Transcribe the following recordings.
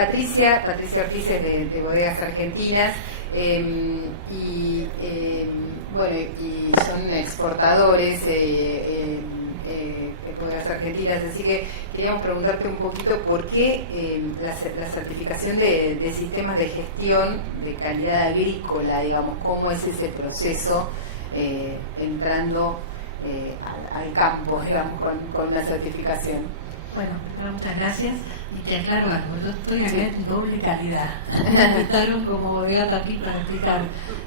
Patricia Ortiz es de Bodegas Argentinas, bueno, y son exportadores Bodegas Argentinas, así que queríamos preguntarte un poquito por qué la certificación de sistemas de gestión de calidad agrícola, digamos, cómo es ese proceso entrando al campo, digamos, con una certificación. Bueno, muchas gracias. Y te aclaro algo, yo estoy acá en doble calidad. Me invitaron como Bodega Tapí para explicar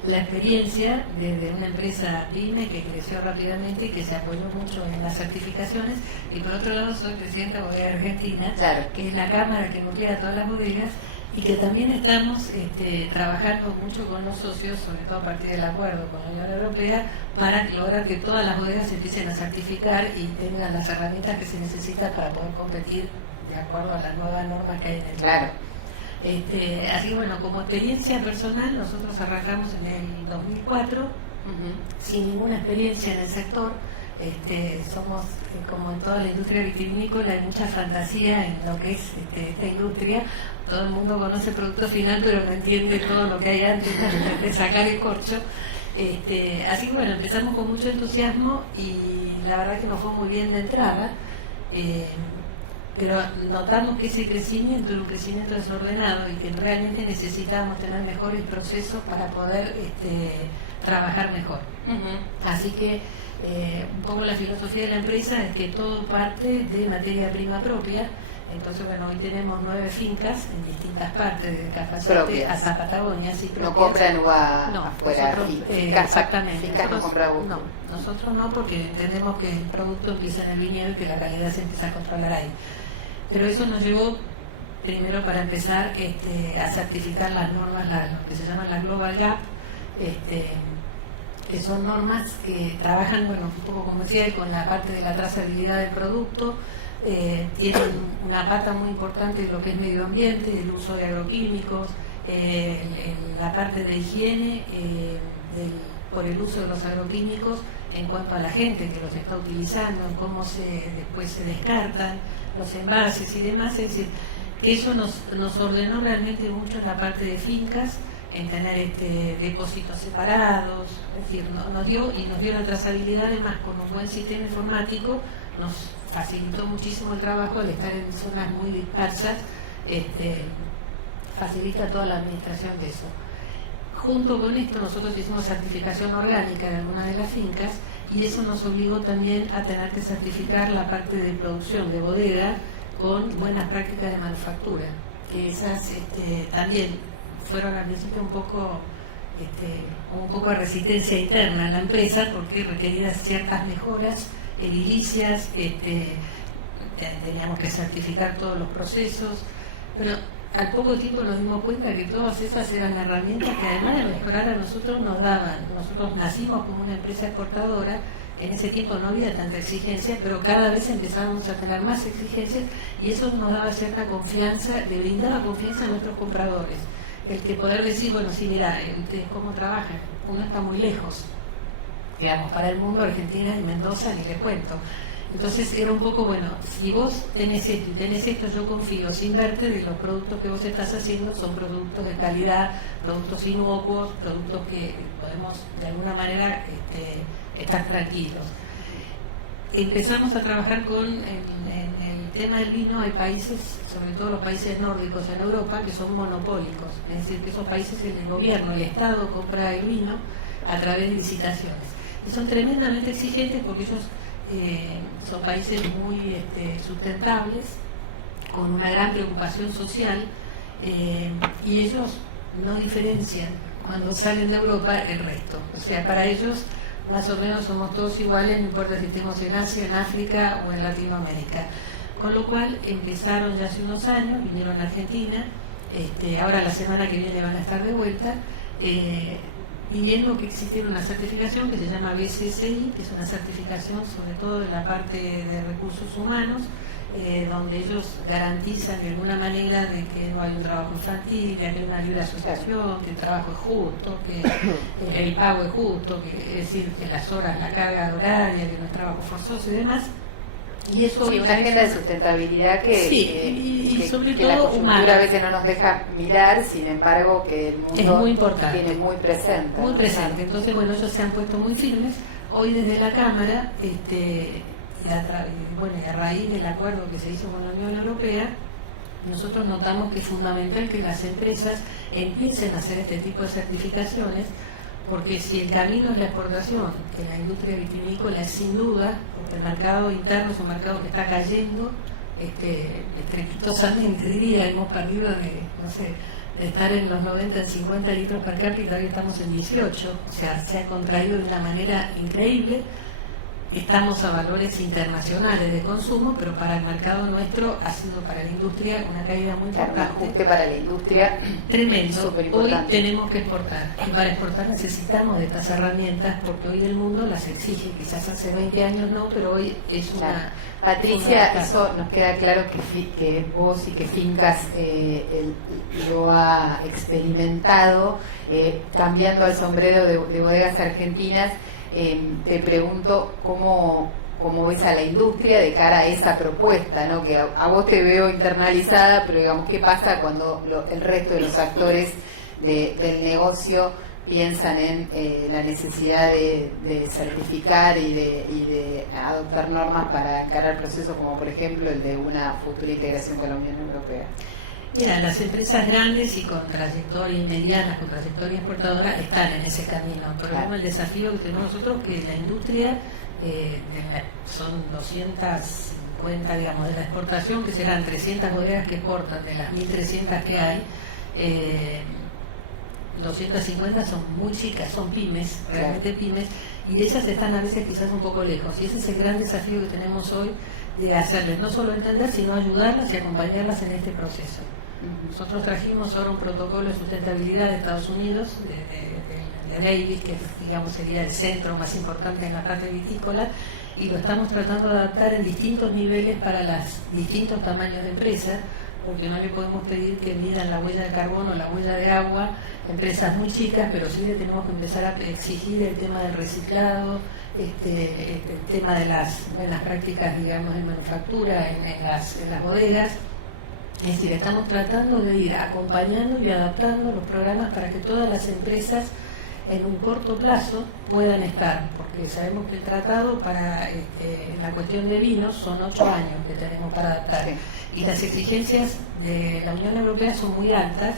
la experiencia desde una empresa PYME que creció rápidamente y que se apoyó mucho en las certificaciones. Y por otro lado soy presidenta de Bodega Argentina, claro, que es la cámara que nuclea todas las bodegas, y que también estamos trabajando mucho con los socios, sobre todo a partir del acuerdo con la Unión Europea, para lograr que todas las bodegas se empiecen a certificar y tengan las herramientas que se necesitan para poder competir de acuerdo a las nuevas normas que hay en el claro. Así que bueno, como experiencia personal, nosotros arrancamos en el 2004, sin ninguna experiencia en el sector. Somos, como en toda la industria vitivinícola, hay mucha fantasía en lo que es esta industria. Todo el mundo conoce el producto final, pero no entiende todo lo que hay antes de sacar el corcho. Así que bueno, empezamos con mucho entusiasmo y la verdad que nos fue muy bien de entrada, pero notamos que ese crecimiento era un crecimiento desordenado y que realmente necesitábamos tener mejores procesos para poder trabajar mejor. Así que un poco la filosofía de la empresa es que todo parte de materia prima propia. Entonces, bueno, hoy tenemos 9 fincas en distintas partes, de Cafayate hasta Patagonia. Sí, no compran uva afuera. Exactamente. Fincas no compran uva. No, nosotros no, porque entendemos que el producto empieza en el viñedo y que la calidad se empieza a controlar ahí. Pero eso nos llevó primero para empezar a certificar las normas, lo que se llaman las Global Gap, que son normas que trabajan, bueno, un poco como decía, con la parte de la trazabilidad del producto. Tienen una pata muy importante de lo que es medio ambiente, el uso de agroquímicos, la parte de higiene por el uso de los agroquímicos en cuanto a la gente que los está utilizando, en cómo después se descartan los envases y demás. Es decir, que eso nos ordenó realmente mucho en la parte de fincas, en tener depósitos separados. Es decir, nos dio la trazabilidad, además con un buen sistema informático nos facilitó muchísimo el trabajo al estar en zonas muy dispersas, facilita toda la administración de eso. Junto con esto nosotros hicimos certificación orgánica de algunas de las fincas y eso nos obligó también a tener que certificar la parte de producción de bodega con buenas prácticas de manufactura, que esas también fueron al principio un poco de resistencia interna en la empresa porque requerían ciertas mejoras edilicias, teníamos que certificar todos los procesos, pero al poco tiempo nos dimos cuenta que todas esas eran herramientas que además de mejorar a nosotros nos daban. Nosotros nacimos como una empresa exportadora, en ese tiempo no había tanta exigencia, pero cada vez empezábamos a tener más exigencias y eso nos daba cierta confianza, le brindaba confianza a nuestros compradores. El que poder decir, bueno, sí, mira, ustedes cómo trabajan, uno está muy lejos, digamos, para el mundo, Argentina y Mendoza ni les cuento. Entonces era un poco, bueno, si vos tenés esto y tenés esto, yo confío sin verte de los productos que vos estás haciendo, son productos de calidad, productos inocuos, productos que podemos de alguna manera estar tranquilos. Empezamos a trabajar en el tema del vino. Hay países, sobre todo los países nórdicos en Europa, que son monopólicos, es decir, que esos países el gobierno, el Estado compra el vino a través de licitaciones. Y son tremendamente exigentes porque ellos son países muy sustentables, con una gran preocupación social, y ellos no diferencian cuando salen de Europa el resto. O sea, para ellos más o menos somos todos iguales, no importa si estemos en Asia, en África o en Latinoamérica. Con lo cual empezaron ya hace unos años, vinieron a Argentina, ahora la semana que viene van a estar de vuelta, pidiendo que existiera una certificación que se llama BCSI, que es una certificación sobre todo de la parte de recursos humanos, donde ellos garantizan de alguna manera de que no hay un trabajo infantil, que hay una libre asociación, que el trabajo es justo, que el pago es justo, que, es decir, que las horas, la carga horaria, que no es trabajo forzoso y demás. Y eso sí, una agenda de sustentabilidad que, sí, y sobre que todo la coyuntura humana. a veces no nos deja mirar, sin embargo que el mundo Es muy importante. tiene muy presente. Muy ¿no? presente. Entonces, bueno, ellos se han puesto muy firmes. Hoy desde la Cámara, y a raíz del acuerdo que se hizo con la Unión Europea, nosotros notamos que es fundamental que las empresas empiecen a hacer este tipo de certificaciones, porque si el camino es la exportación, que la industria vitivinícola es sin duda, porque el mercado interno es un mercado que está cayendo estrepitosamente, diría, hemos perdido de estar en los 90 en 50 litros per cápita, hoy estamos en 18, o sea, se ha contraído de una manera increíble. Estamos a valores internacionales de consumo, pero para el mercado nuestro ha sido para la industria una caída muy Claro, importante. un ajuste para la industria Tremendo. Hoy tenemos que exportar. Y para exportar necesitamos de estas herramientas porque hoy el mundo las exige. Quizás hace 20 años no, pero hoy es una... Patricia, eso nos queda claro que vos y que Fincas lo ha experimentado, cambiando al sombrero de Bodegas Argentinas. Te pregunto cómo ves a la industria de cara a esa propuesta, ¿no? Que a vos te veo internalizada, pero digamos, ¿qué pasa cuando el resto de los actores del negocio piensan en la necesidad de certificar y de adoptar normas para encarar procesos como por ejemplo el de una futura integración con la Unión Europea? Mira, las empresas grandes y con trayectoria medianas, con trayectoria exportadora, están en ese camino. Pero el desafío que tenemos nosotros que la industria son 250, digamos, de la exportación, que serán 300 bodegas que exportan, de las 1.300 que hay, 250 son muy chicas, son pymes, realmente pymes, y esas están a veces quizás un poco lejos. Y ese es el gran desafío que tenemos hoy, de hacerles no solo entender, sino ayudarlas y acompañarlas en este proceso. Nosotros trajimos ahora un protocolo de sustentabilidad de Estados Unidos, de Davis, que digamos sería el centro más importante en la parte vitícola, y lo estamos tratando de adaptar en distintos niveles para los distintos tamaños de empresas, porque no le podemos pedir que midan la huella de carbono, la huella de agua, empresas muy chicas, pero sí le tenemos que empezar a exigir el tema del reciclado, el tema de las buenas prácticas, digamos, en manufactura, en las bodegas. Es decir, estamos tratando de ir acompañando y adaptando los programas para que todas las empresas en un corto plazo puedan estar, porque sabemos que el tratado para la cuestión de vinos son 8 años que tenemos para adaptar, y las exigencias de la Unión Europea son muy altas.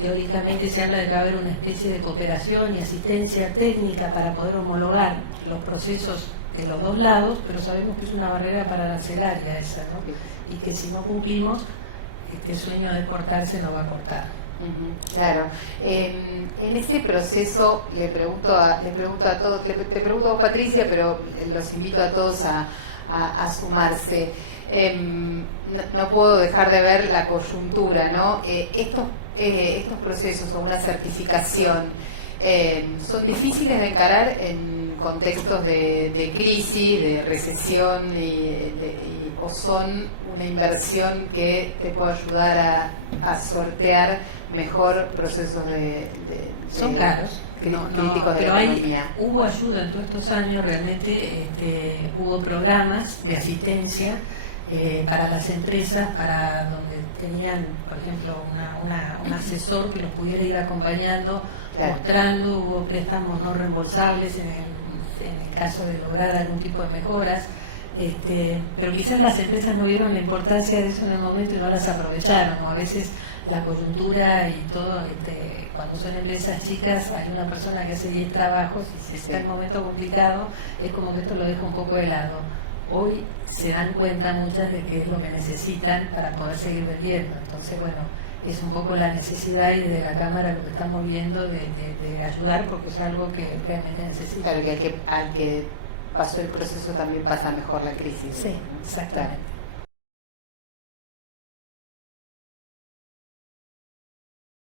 Teóricamente se habla de que va a haber una especie de cooperación y asistencia técnica para poder homologar los procesos de los dos lados, pero sabemos que es una barrera paraarancelaria esa, ¿no? Y que si no cumplimos, el sueño de exportarse no va a cortar. Claro. En ese proceso le pregunto a todos, te pregunto a vos, Patricia, pero los invito a todos a sumarse. No puedo dejar de ver la coyuntura, ¿no? Estos procesos o una certificación son difíciles de encarar en contextos de crisis, de recesión, o son una inversión que te puede ayudar a sortear mejor procesos son caros, críticos de pero la economía. Hubo ayuda en todos estos años, realmente hubo programas de asistencia para las empresas, para donde tenían, por ejemplo, un asesor que los pudiera ir acompañando, mostrando, hubo préstamos no reembolsables en el caso de lograr algún tipo de mejoras. Pero quizás las empresas no vieron la importancia de eso en el momento y no las aprovecharon, ¿no? A veces la coyuntura y todo, cuando son empresas chicas hay una persona que hace 10 trabajos y si está en un momento complicado es como que esto lo deja un poco de lado. Hoy se dan cuenta muchas de que es lo que necesitan para poder seguir vendiendo. Entonces, bueno, es un poco la necesidad y desde la Cámara lo que estamos viendo de ayudar, porque es algo que realmente necesita. Claro, que al que pasó el proceso también pasa mejor la crisis. Sí, exactamente.